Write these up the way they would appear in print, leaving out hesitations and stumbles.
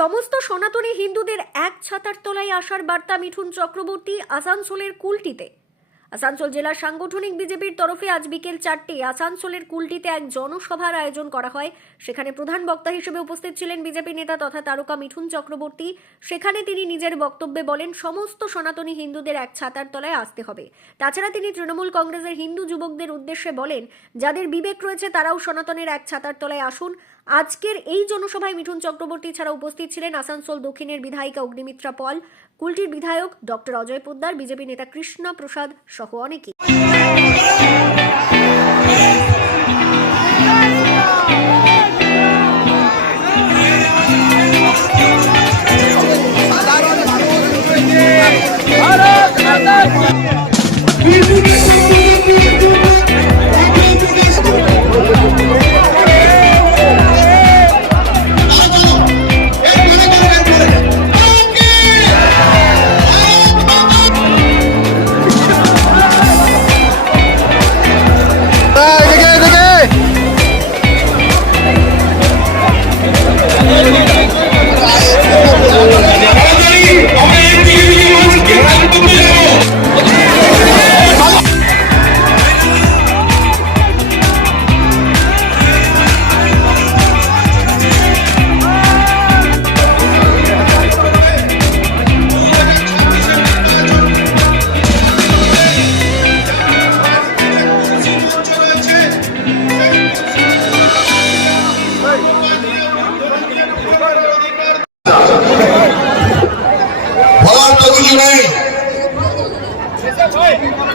সমস্ত সনাতনী হিন্দুদের এক ছাতার তলায় আসার বার্তা মিঠুন চক্রবর্তী আসানসোলের কুলটিতে। আসানসোল জেলা সাংগঠনিক বিজেপির তরফে আজ বিকেল 4টায় আসানসোলের কুলটিতে এক জনসভার আয়োজন করা হয়। সেখানে প্রধান বক্তা হিসেবে উপস্থিত ছিলেন বিজেপি নেতা তথা তারকা মিঠুন চক্রবর্তী। সেখানে তিনি নিজের বক্তব্যে বলেন, সমস্ত সনাতনী হিন্দুদের এক ছাতার তলায় আসতে হবে। তাছাড়া তিনি তৃণমূল কংগ্রেসের হিন্দু যুবকদের উদ্দেশ্যে বলেন, যাদের বিবেক রয়েছে তারাও সনাতনের এক ছাতার তলায় আসুন। আজকের এই জনসভায় মিঠুন চক্রবর্তী ছাড়া উপস্থিত ছিলেন আসানসোল দক্ষিণের বিধায়িকা অগ্নিমিত্রা পল, কুলটির বিধায়ক ডক্টর অজয় পোদ্দার, বিজেপি নেতা কৃষ্ণা প্রসাদ সহ অনেকে।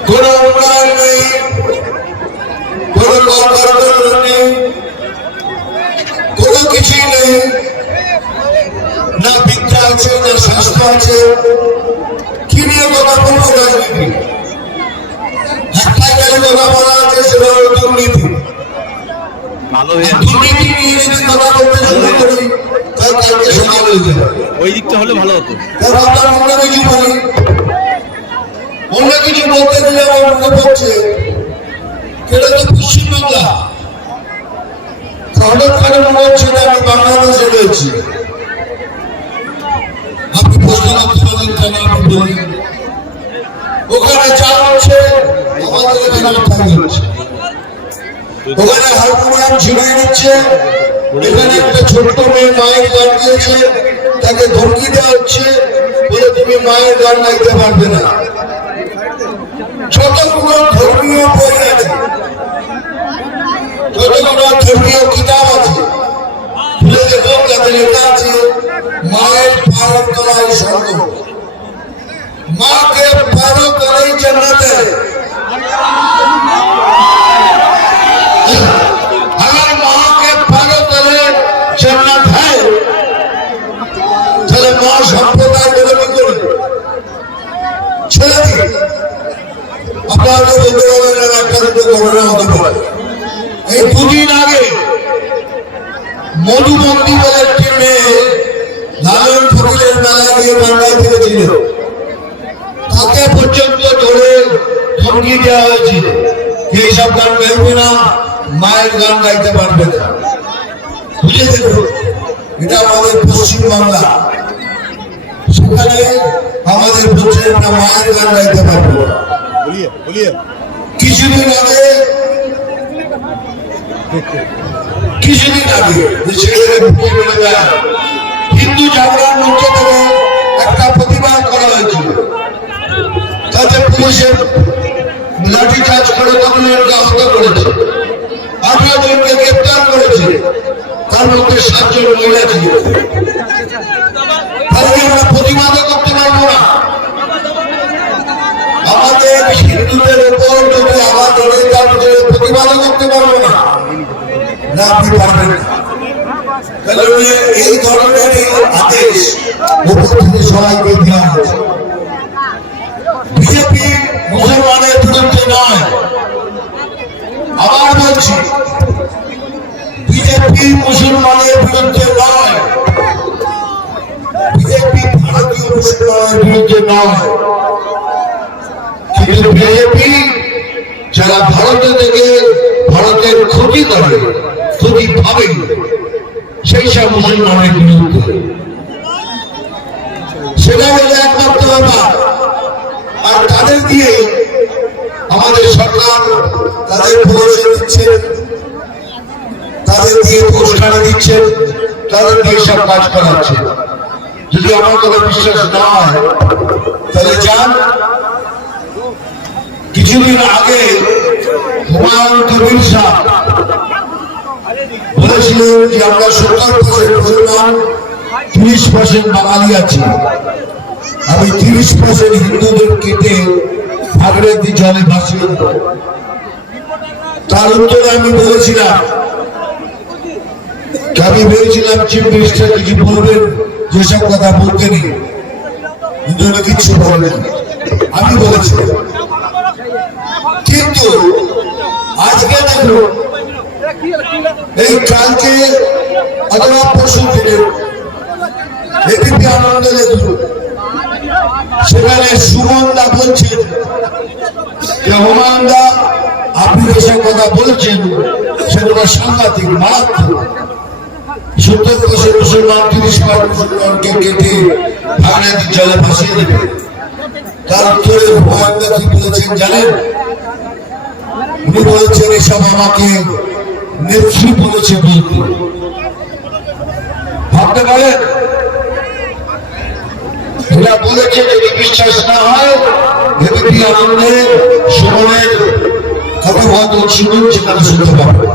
কোনো উন্নয়ন নেই, কোনো কলকারখানা নেই, কোনো কিছুই নেই, না বিদ্যা আছে, না স্বাস্থ্য আছে। কি নিয়ে কথা বলবো? রাজনীতি একটাই গাড়ি কথা বলা আছে, সেটা হলো দুর্নীতি। দুর্নীতি নিয়ে যদি কথা বলতে শুরু করি তাহলে কালকে সকাল হয়ে যাবে। ওই দিকটা হলে ভালো হতো। আপনার মনে কিছু বলি, অন্য কিছু বলতে গেলে আমার মনে পড়ছে এটা তো পশ্চিমবাংলা। হঠাৎ করে মনে হচ্ছে না আমি বাংলাদেশে রয়েছি। আপনি প্রশ্ন করতে পারেন কেন আমি বলি, ওখানে চাল হচ্ছে, আমাদের এখানে টাকা হচ্ছে। ওখানে হারমোনিয়াম ঝিমিয়ে নিচ্ছে, এখানে একটা ছোট্ট মেয়ে মায়ের গান দিয়েছে, তাকে ধমকি দেওয়া হচ্ছে, বলে তুমি মায়ের গান গাইতে পারবে না। যতগুলো ধর্মীয় বই আছে, যতগুলো ধর্মীয় কিতাব আছে, খুলে দেখুন, যাতে লেখা আছে মায়ের পায়ের তলায় স্বর্গ, মাকে পায়ের তলায় জান্নাতে। अगर माँ के पैरों तले जन्नत है, তাহলে মা সম্প্রদায় বিরোধী করে ছেড়ে দিন। আপনাদের বলতে পারবেন একটা দুটো ঘটনা হতে পারে। এই দুদিন আগে মধুবন্দী বলে একটি মেয়ে লালন ফকিরের মেলায় গিয়ে গান গাইতে গেছিল, তাকে পর্যন্ত ধরে ধমকি দেওয়া হয়েছিল, এইসব গান গাইবে না, মায়ের গান গাইতে পারবে না। বুঝে দেখুন, এটা আমাদের পশ্চিমবাংলা। সেখানে আমাদের বলছে না মায়ের গান গাইতে পারবো না। কিছুদিন আগে হিন্দু জাগরণ মঞ্চ থেকে একটা প্রতিবাদ করা হয়েছিল, তাতে পুলিশের লাঠি চার্জ করে তরুণীকে আহত করেছে, 18 জনকে গ্রেপ্তার করেছে, তার মধ্যে 7 জন মহিলা ছিল। তাহলে আমরা প্রতিবাদও করতে পারবো না। আমাদের হিন্দুদের উপর যদি আঘাত হলে তার প্রতিবাদও করতে পারবো না। আপনি পারবেন না। তাহলে এই ধরনের আদেশ উপর থেকে সবাইকে দেওয়া হয়েছে। বিজেপি মুসলমানের বিরুদ্ধে নয়, আবার বলছি, বিজেপি মুসলমানের বিরুদ্ধে নয়, বিজেপি ভারতীয় মুসলমানের বিরুদ্ধে নয়। কিন্তু বিজেপি যারা ভারতে থেকে ভারতের ক্ষতি করে, ক্ষতি ভাবে, সেই সব মুসলমানের বিরুদ্ধে। সেটা হলো একমাত্র ব্যাপার। আর তাদের দিয়ে আমাদের সরকার তাদের প্রমোশন দিচ্ছে, তাদের দিয়ে পুরস্কার দিচ্ছে, তাদের দিয়ে সব কাজ করাচ্ছে। যদি আমার কথা বিশ্বাস না হয় তাহলে যান, কিছুদিন আগে হুমায়ুন কবির সাহেব বলেছিলেন যে আমরা 70% মুসলমান, 30% বাঙালি আছি, আমি 30% হিন্দুদের কেটে ভাগীরথী জলে ভাসিয়ে দেব। তার উত্তরে আমি বলেছিলাম চিফ মিনিস্টার কিছু বলবেন, যেসব কথা বলতেনি কিন্তু কিচ্ছু বলেন, আমি বলেছিলাম। কিন্তু আজকে দেখুন, এই কালকে অথবা পরশু দিনে এবিপি আনন্দে দেখুন, সেখানে সুমন দা বলছেন যে হুমায়ুন দা আপনি যেসব কথা বলছেন সেগুলো সাংঘাতিক, মারাত্মক। 70% মুসলমান, 30% মুসলমানকে কেটে ভাগীরথী জলে ভাসিয়ে দেবে। তার উত্তরে হুমায়ুন দা কি বলেছেন জানেন? উনি বলেছেন এসব আমাকে নেত্রী বলেছে বলতে। ভাবতে পারেন? এরা বলেছে যদি বিশ্বাস না হয় এবিপি আনন্দে সুমনের কথোপকথন শুনুন, সেখানে শুনতে পাবেন।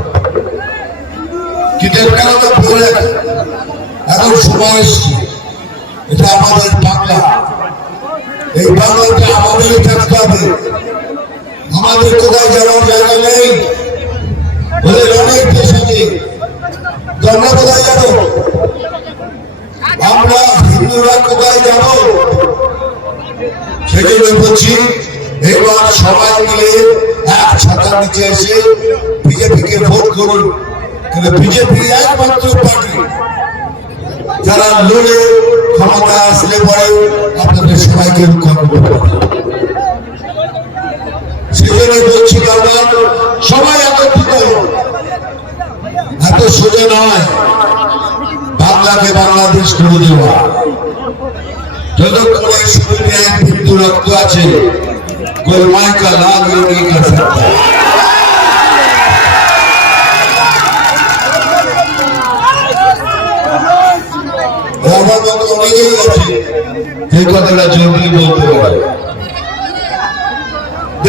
কিন্তু এখানে তো বলে এখন সময় এসছে, এটা আমাদের বাংলা, এই বাংলাতে আমাদেরই থাকতে হবে। আমাদের কোথায় যাওয়ার জায়গা নেই, ওদের অনেক দেশ আছে, আমরা কোথায় যাব? আমরা হিন্দুরা কোথায় যাব? সেজন্য বলছি এবার সবাই মিলে এক ছাতার নিচে এসে বিজেপিকে ভোট করুন। কিন্তু বিজেপি একমাত্র পার্টি যারা লড়ে ক্ষমতায় আসলে পরে আপনাদের সবাইকে রক্ষা করতে পারে। সেজন্য বলছি বারবার, সবাই একত্রিত হন। এত সোজা নয় বাংলাকে বাংলাদেশ করে দেওয়া। যতক্ষণে শরীরে এক বিন্দু রক্ত আছে, कोई माई का लाभ नहीं कर सकता। আমার মতো অনেকেই আছে এই কথাটা জলদি বলতে পারে।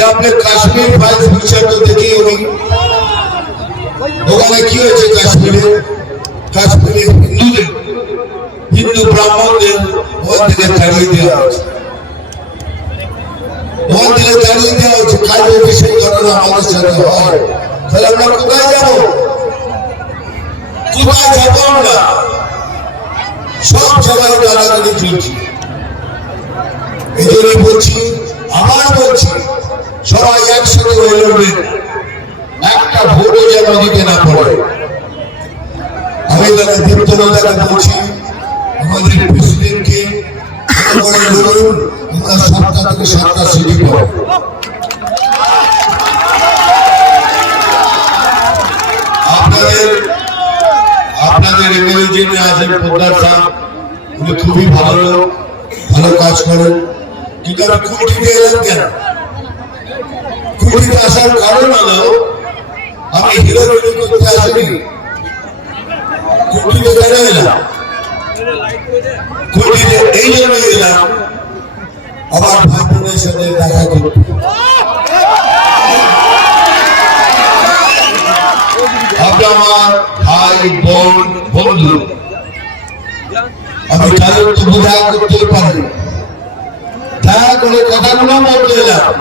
আপনি কাশ্মীর ফাইলস পিকচার তো দেখি হবে, ওখানে কি হয়েছে কাশ্মীরে? কাশ্মীরে হিন্দু ব্রাহ্মণদের ওখান থেকে তাড়িয়ে দেওয়া হয়েছে, ওখান থেকে তাড়িয়ে দেওয়া হচ্ছে। কাজ যদি সেই ঘটনা আমাদের সাথে হয় তাহলে আমরা কোথায় যাব? কোথায় যাব? আমরা সব জায়গায় গালাগালি চলছে। এই জন্য বলছি, আবার বলছি, সবাই একসাথে হয়ে লড়বেন, একটা ভোটও যেন দিতে না পড়ে। আমি তাকে দীপ্তদাকে বলছি, আমাদের প্রেসিডেন্টকে লড়ুন, আমরা 7টা থেকে 7টা সিটি পাবো। আপনাদের এমএলএ যিনি আছেন পোদ্দার সাহেব, উনি খুবই ভালো কাজ করেন। কিন্তু আমি কুটিতে এলাম কেন? কুটিতে আসার কারণ হলো আমি হিরো করতে আসিনি। কুটিতে কেন এলাম? কুটিতে এই জন্য এলাম আমার ভাই বোনের সাথে দেখা করতে। আমার ভাই বোন বন্ধু, আমি তাদের তবু দেখা করতে পারি। দয়া করে কথাগুলো বলতে এলাম,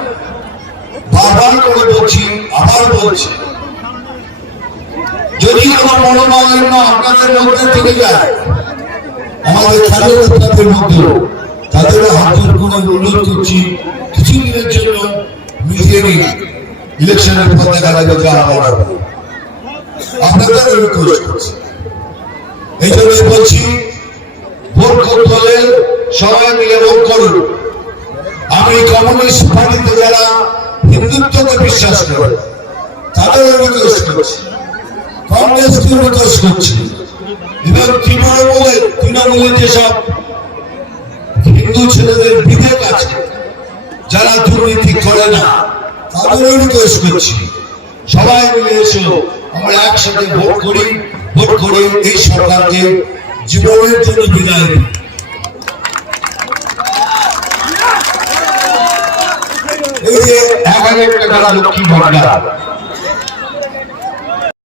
বারবার করে বলছি, আবার বলছি, যদি কোনো মনোমালিন্য আপনাদের মধ্যে থেকে যায়, আমাদের কার্যকর্তাদের মধ্যে তাদেরও হাত জোর করে অনুরোধ করছি, কিছুদিনের জন্য মিলিয়ে নিন, ইলেকশনের পতাকা লাগে যাওয়া হবে। আপনাদের রিকোয়েস্ট করছি, এই জন্য বলছি, ভোট করতে হলে সবাই মিলে ভোট করুন। আমি কমিউনিস্ট পার্টিতে যারা হিন্দুত্বকে বিশ্বাস করে তাদের রিকোয়েস্ট করছি, কংগ্রেসকে রিকোয়েস্ট করছি, এবং তৃণমূলের যেসব হিন্দু হিন্দু ছেলেদের বিবেক আছে, যারা দুর্নীতি করে না, তাদেরও রিকোয়েস্ট করছি, সবাই মিলে এসো, আমরা একসাথে ভোট করি, ভোট করে এই সরকারকে জীবনের জন্য বিদায় দিই। এই যে 1000 টাকা লক্ষ্মী ভান্ডার,